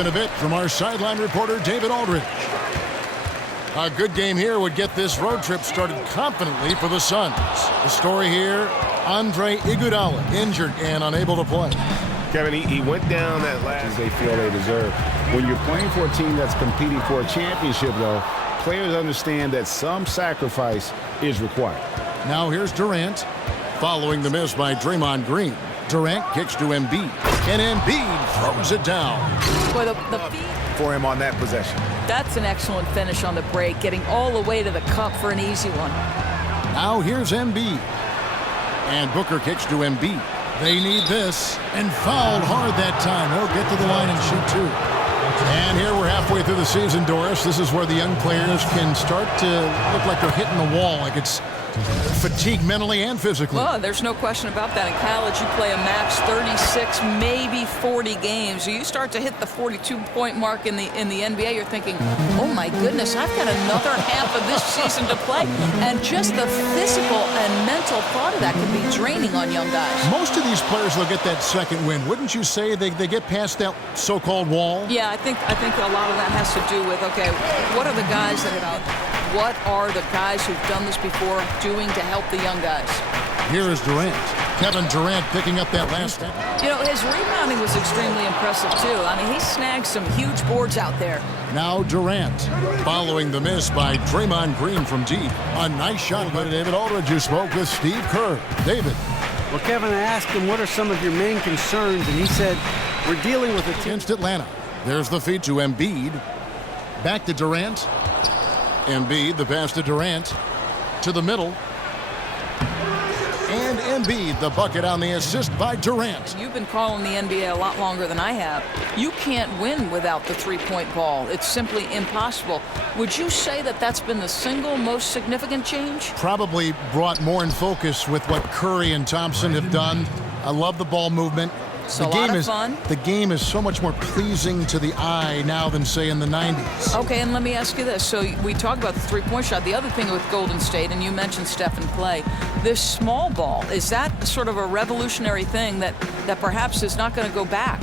in a bit from our sideline reporter, David Aldridge. A good game here would get this road trip started confidently for the Suns. The story here, Andre Iguodala injured and unable to play. Kevin, he went down that last they feel they deserve. When you're playing for a team that's competing for a championship, though, players understand that some sacrifice is required. Now here's Durant, following the miss by Draymond Green. Durant kicks to Embiid, and Embiid throws it down. Boy, the feed For him on that possession. That's an excellent finish on the break, getting all the way to the cup for an easy one. Now here's Embiid, and Booker kicks to Embiid. They need this, and fouled hard that time. He'll get to the line and shoot two. And here we're halfway through the season, Doris. This is where the young players can start to look like they're hitting the wall, like it's fatigue mentally and physically. Well, there's no question about that. In college, you play a max 36, maybe 40 games. So you start to hit the 42-point mark in the NBA, you're thinking, oh my goodness, I've got another half of this season to play. And just the physical and mental thought of that can be draining on young guys. Most of these players will get that second win. Wouldn't you say they get past that so-called wall? Yeah, I think a lot of that has to do with, okay, what are the guys that what are the guys who've done this before doing to help the young guys? Here is Durant. Kevin Durant picking up that last step. You know, his rebounding was extremely impressive, too. I mean, he snagged some huge boards out there. Now Durant, following the miss by Draymond Green from deep. A nice shot by David Aldridge, who spoke with Steve Kerr. David. Well, Kevin, I asked him, what are some of your main concerns? And he said, we're dealing with a team. Against Atlanta. There's the feed to Embiid. Back to Durant. Embiid, the pass to Durant. To the middle. And Embiid, the bucket on the assist by Durant. You've been calling the NBA a lot longer than I have. You can't win without the three-point ball. It's simply impossible. Would you say that that's been the single most significant change? Probably brought more in focus with what Curry and Thompson have done. I love the ball movement. It's a lot of fun. The game is so much more pleasing to the eye now than, say, in the 90s. Okay, and let me ask you this. So we talk about the three-point shot. The other thing with Golden State, and you mentioned Steph and Clay, this small ball, is that sort of a revolutionary thing that perhaps is not going to go back?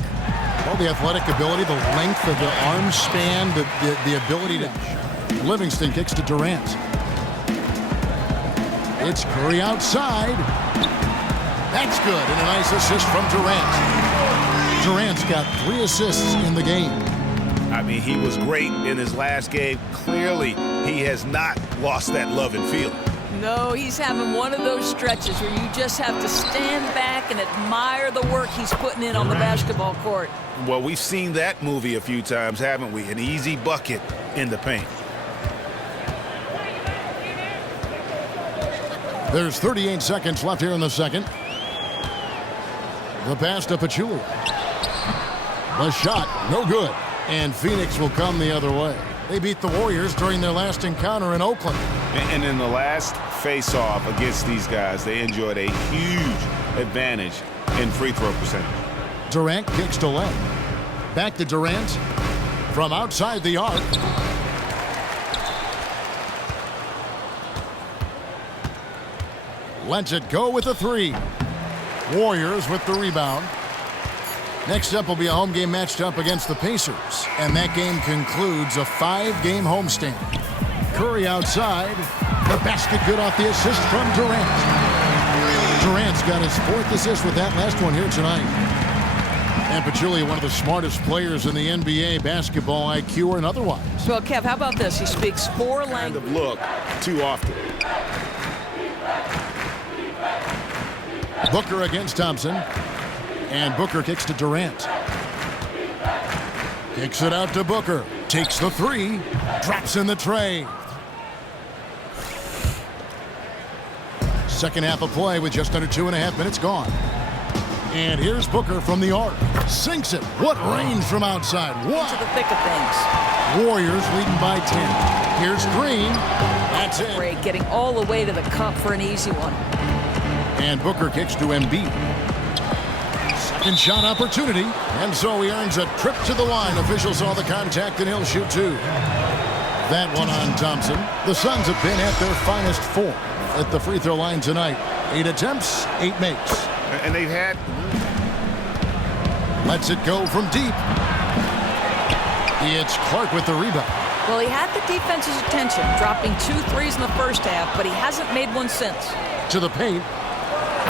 Well, the athletic ability, the length of the arm span, the ability to... Livingston kicks to Durant. It's Curry outside. That's good, and a nice assist from Durant. Durant's got 3 assists in the game. I mean, he was great in his last game. Clearly, he has not lost that love and feel. No, he's having one of those stretches where you just have to stand back and admire the work he's putting in on the basketball court. Well, we've seen that movie a few times, haven't we? An easy bucket in the paint. There's 38 seconds left here in the second. The pass to Pachulia. The shot, no good. And Phoenix will come the other way. They beat the Warriors during their last encounter in Oakland. And in the last face-off against these guys, they enjoyed a huge advantage in free throw percentage. Durant kicks to left. Back to Durant from outside the arc. Lets it go with the 3. Warriors with the rebound. Next up will be a home game matched up against the Pacers. And that game concludes a 5-game homestand. Curry outside. The basket good off the assist from Durant. Durant's got his 4th assist with that last one here tonight. And Pachulia, one of the smartest players in the NBA, basketball IQ or otherwise. Well, Kev, how about this? He speaks 4 languages. Kind of look too often. Booker against Thompson. And Booker kicks to Durant. Kicks it out to Booker. Takes the 3. Drops in the tray. Second half of play with just under 2.5 minutes gone. And here's Booker from the arc. Sinks it. What range from outside. What? To the thick of things. Warriors leading by 10. Here's Green. That's it. Great, getting all the way to the cup for an easy one. And Booker kicks to Embiid. Second shot opportunity. And so he earns a trip to the line. Official saw the contact and he'll shoot 2. That one on Thompson. The Suns have been at their finest 4 at the free throw line tonight. 8 attempts, 8 makes. And they've had... Lets it go from deep. It's Clark with the rebound. Well, he had the defense's attention, dropping 2 threes in the first half, but he hasn't made one since. To the paint.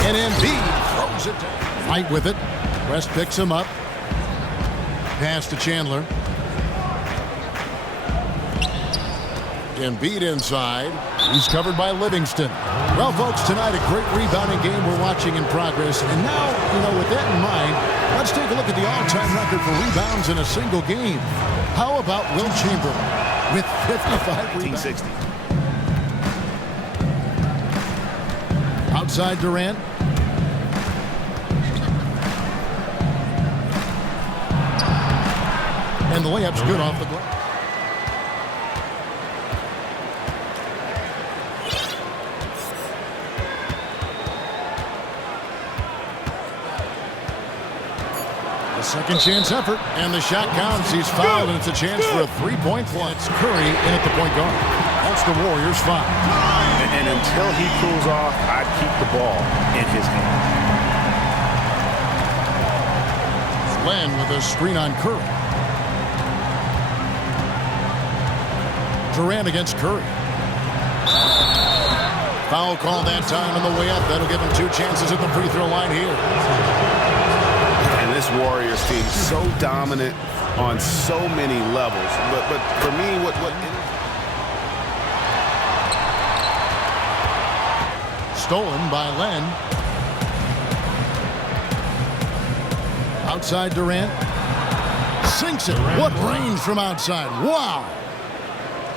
And Embiid throws it down. Fight with it. West picks him up. Pass to Chandler. Embiid inside. He's covered by Livingston. Well, folks, tonight a great rebounding game we're watching in progress. And now, with that in mind, let's take a look at the all-time record for rebounds in a single game. How about Wilt Chamberlain with 55 rebounds? 1960. Outside Durant. And the layup's good off the glass. The second chance effort, and the shot counts. He's fouled, and it's a chance for a three-point play. It's Curry in at the point guard. That's the Warriors' foul. And until he cools off, I'd keep the ball in his hand. Len with a screen on Curry. Durant against Curry. Foul call that time on the way up. That'll give him 2 chances at the free throw line here. And this Warriors team so dominant on so many levels. But for me, what stolen by Len. Outside Durant. Sinks it. What range from outside. Wow.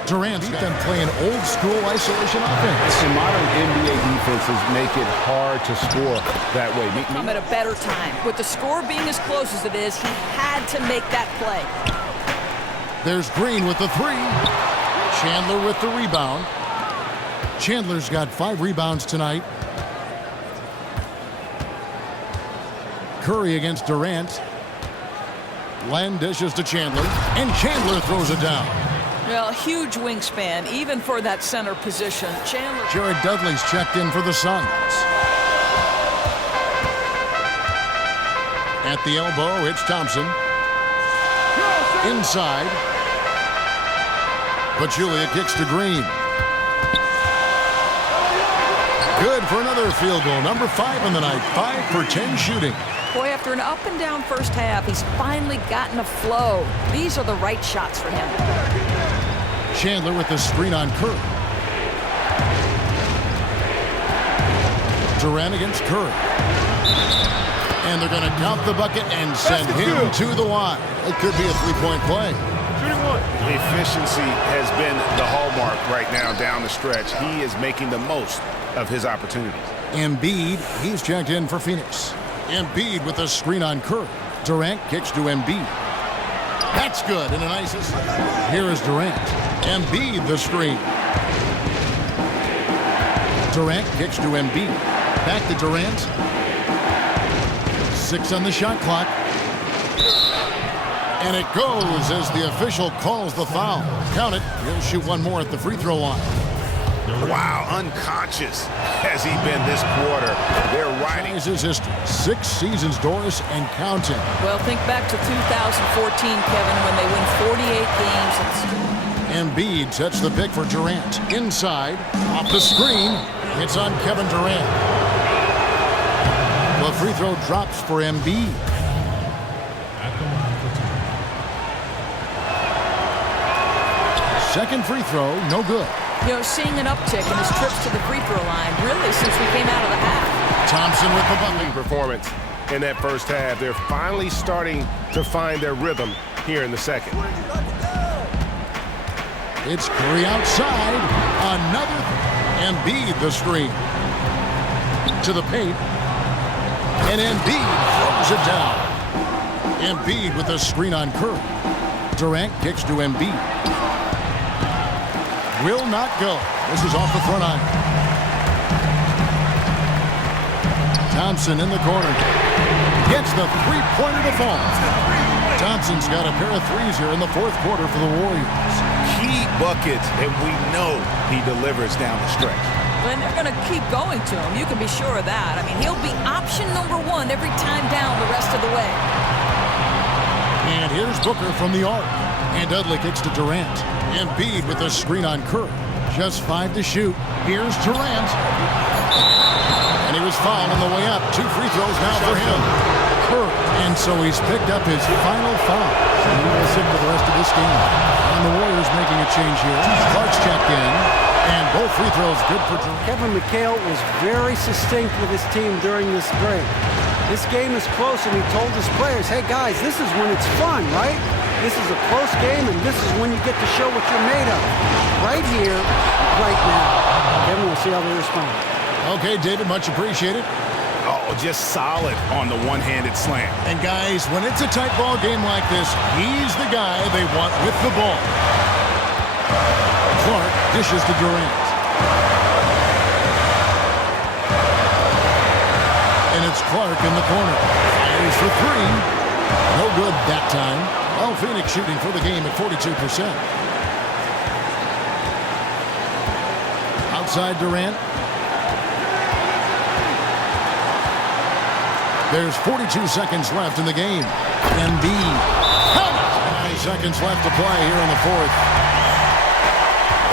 Durant's been playing old school isolation offense. And modern NBA defenses make it hard to score that way. Come at a better time. With the score being as close as it is, he had to make that play. There's Green with the 3. Chandler with the rebound. Chandler's got 5 rebounds tonight. Curry against Durant. Len dishes to Chandler, and Chandler throws it down. Well, huge wingspan, even for that center position. Chandler. Jared Dudley's checked in for the Suns. At the elbow, it's Thompson. Inside. Pachulia kicks to Green. Good for another field goal. Number 5 on the night. 5 for 10 shooting. Boy, after an up-and-down first half, he's finally gotten a flow. These are the right shots for him. Chandler with the screen on Curry. Durant against Curry. And they're going to count the bucket and send him to the line. It could be a 3-point play. Efficiency has been the hallmark right now down the stretch. He is making the most of his opportunities. Embiid, he's checked in for Phoenix. Embiid with a screen on Curry. Durant kicks to Embiid. That's good and a nice assist. Here is Durant. Embiid the screen. Durant kicks to Embiid. Back to Durant. 6 on the shot clock. And it goes as the official calls the foul. Count it. He'll shoot one more at the free throw line. Wow, unconscious has he been this quarter. They're riding his history. 6 seasons, Doris, and counting. Well, think back to 2014, Kevin, when they win 48 games. Embiid sets the pick for Durant. Inside, off the screen. It's on Kevin Durant. The free throw drops for Embiid. Second free throw, no good. Seeing an uptick in his trips to the free throw line, really, since we came out of the half. Thompson with the bucket. Performance in that first half. They're finally starting to find their rhythm here in the second. It's Curry outside. Another. Embiid the screen. To the paint. And Embiid throws it down. Embiid with a screen on Curry. Durant kicks to Embiid. Will not go. This is off the front iron. Thompson in the corner. Gets the three-pointer to fall. Thompson's got a pair of threes here in the fourth quarter for the Warriors. Key buckets, and we know he delivers down the stretch. And they're going to keep going to him. You can be sure of that. I mean, he'll be option number 1 every time down the rest of the way. And here's Booker from the arc. And Dudley kicks to Durant. Embiid with the screen on Curry. Just 5 to shoot. Here's Durant. And he was fouled on the way up. 2 free throws now for him. Curry. And so he's picked up his final foul. So he will sit for the rest of this game. And the Warriors making a change here. Clark's checked in. And both free throws good for Durant. Kevin McHale was very succinct with his team during this break. This game is close, and he told his players, hey, guys, this is when it's fun, right? This is a close game, and this is when you get to show what you're made of. Right here, right now. Kevin, we'll see how they respond. Okay, David, much appreciated. Oh, just solid on the one-handed slam. And guys, when it's a tight ball game like this, he's the guy they want with the ball. Clark dishes to Durant. And it's Clark in the corner. Fires for 3. No good that time. Well, Phoenix shooting for the game at 42%. Outside Durant. There's 42 seconds left in the game. Embiid. 9 seconds left to play here in the fourth.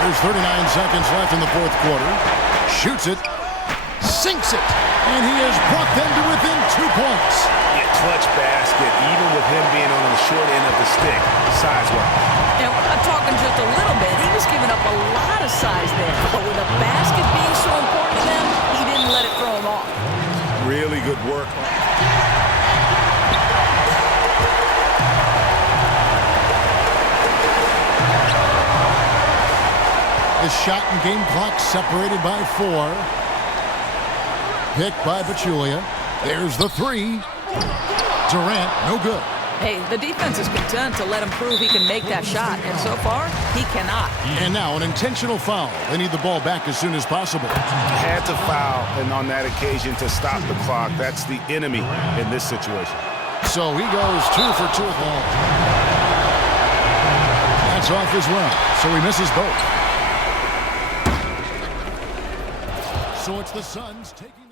There's 39 seconds left in the fourth quarter. Shoots it. Sinks it. And he has brought them to within 2 points. Yeah, clutch basket, even with him being on the short end of the stick, size-wise. Now, we're not talking just a little bit. He was giving up a lot of size there. But with a basket being so important to them, he didn't let it throw him off. Really good work. The shot and game clock separated by 4. Picked by Pachulia. There's the 3. Durant, no good. Hey, the defense is content to let him prove he can make that shot. And so far, he cannot. And now an intentional foul. They need the ball back as soon as possible. Had to foul, and on that occasion to stop the clock. That's the enemy in this situation. So he goes 2 for 2 at ball. That's off as well. So he misses both. So it's the Suns taking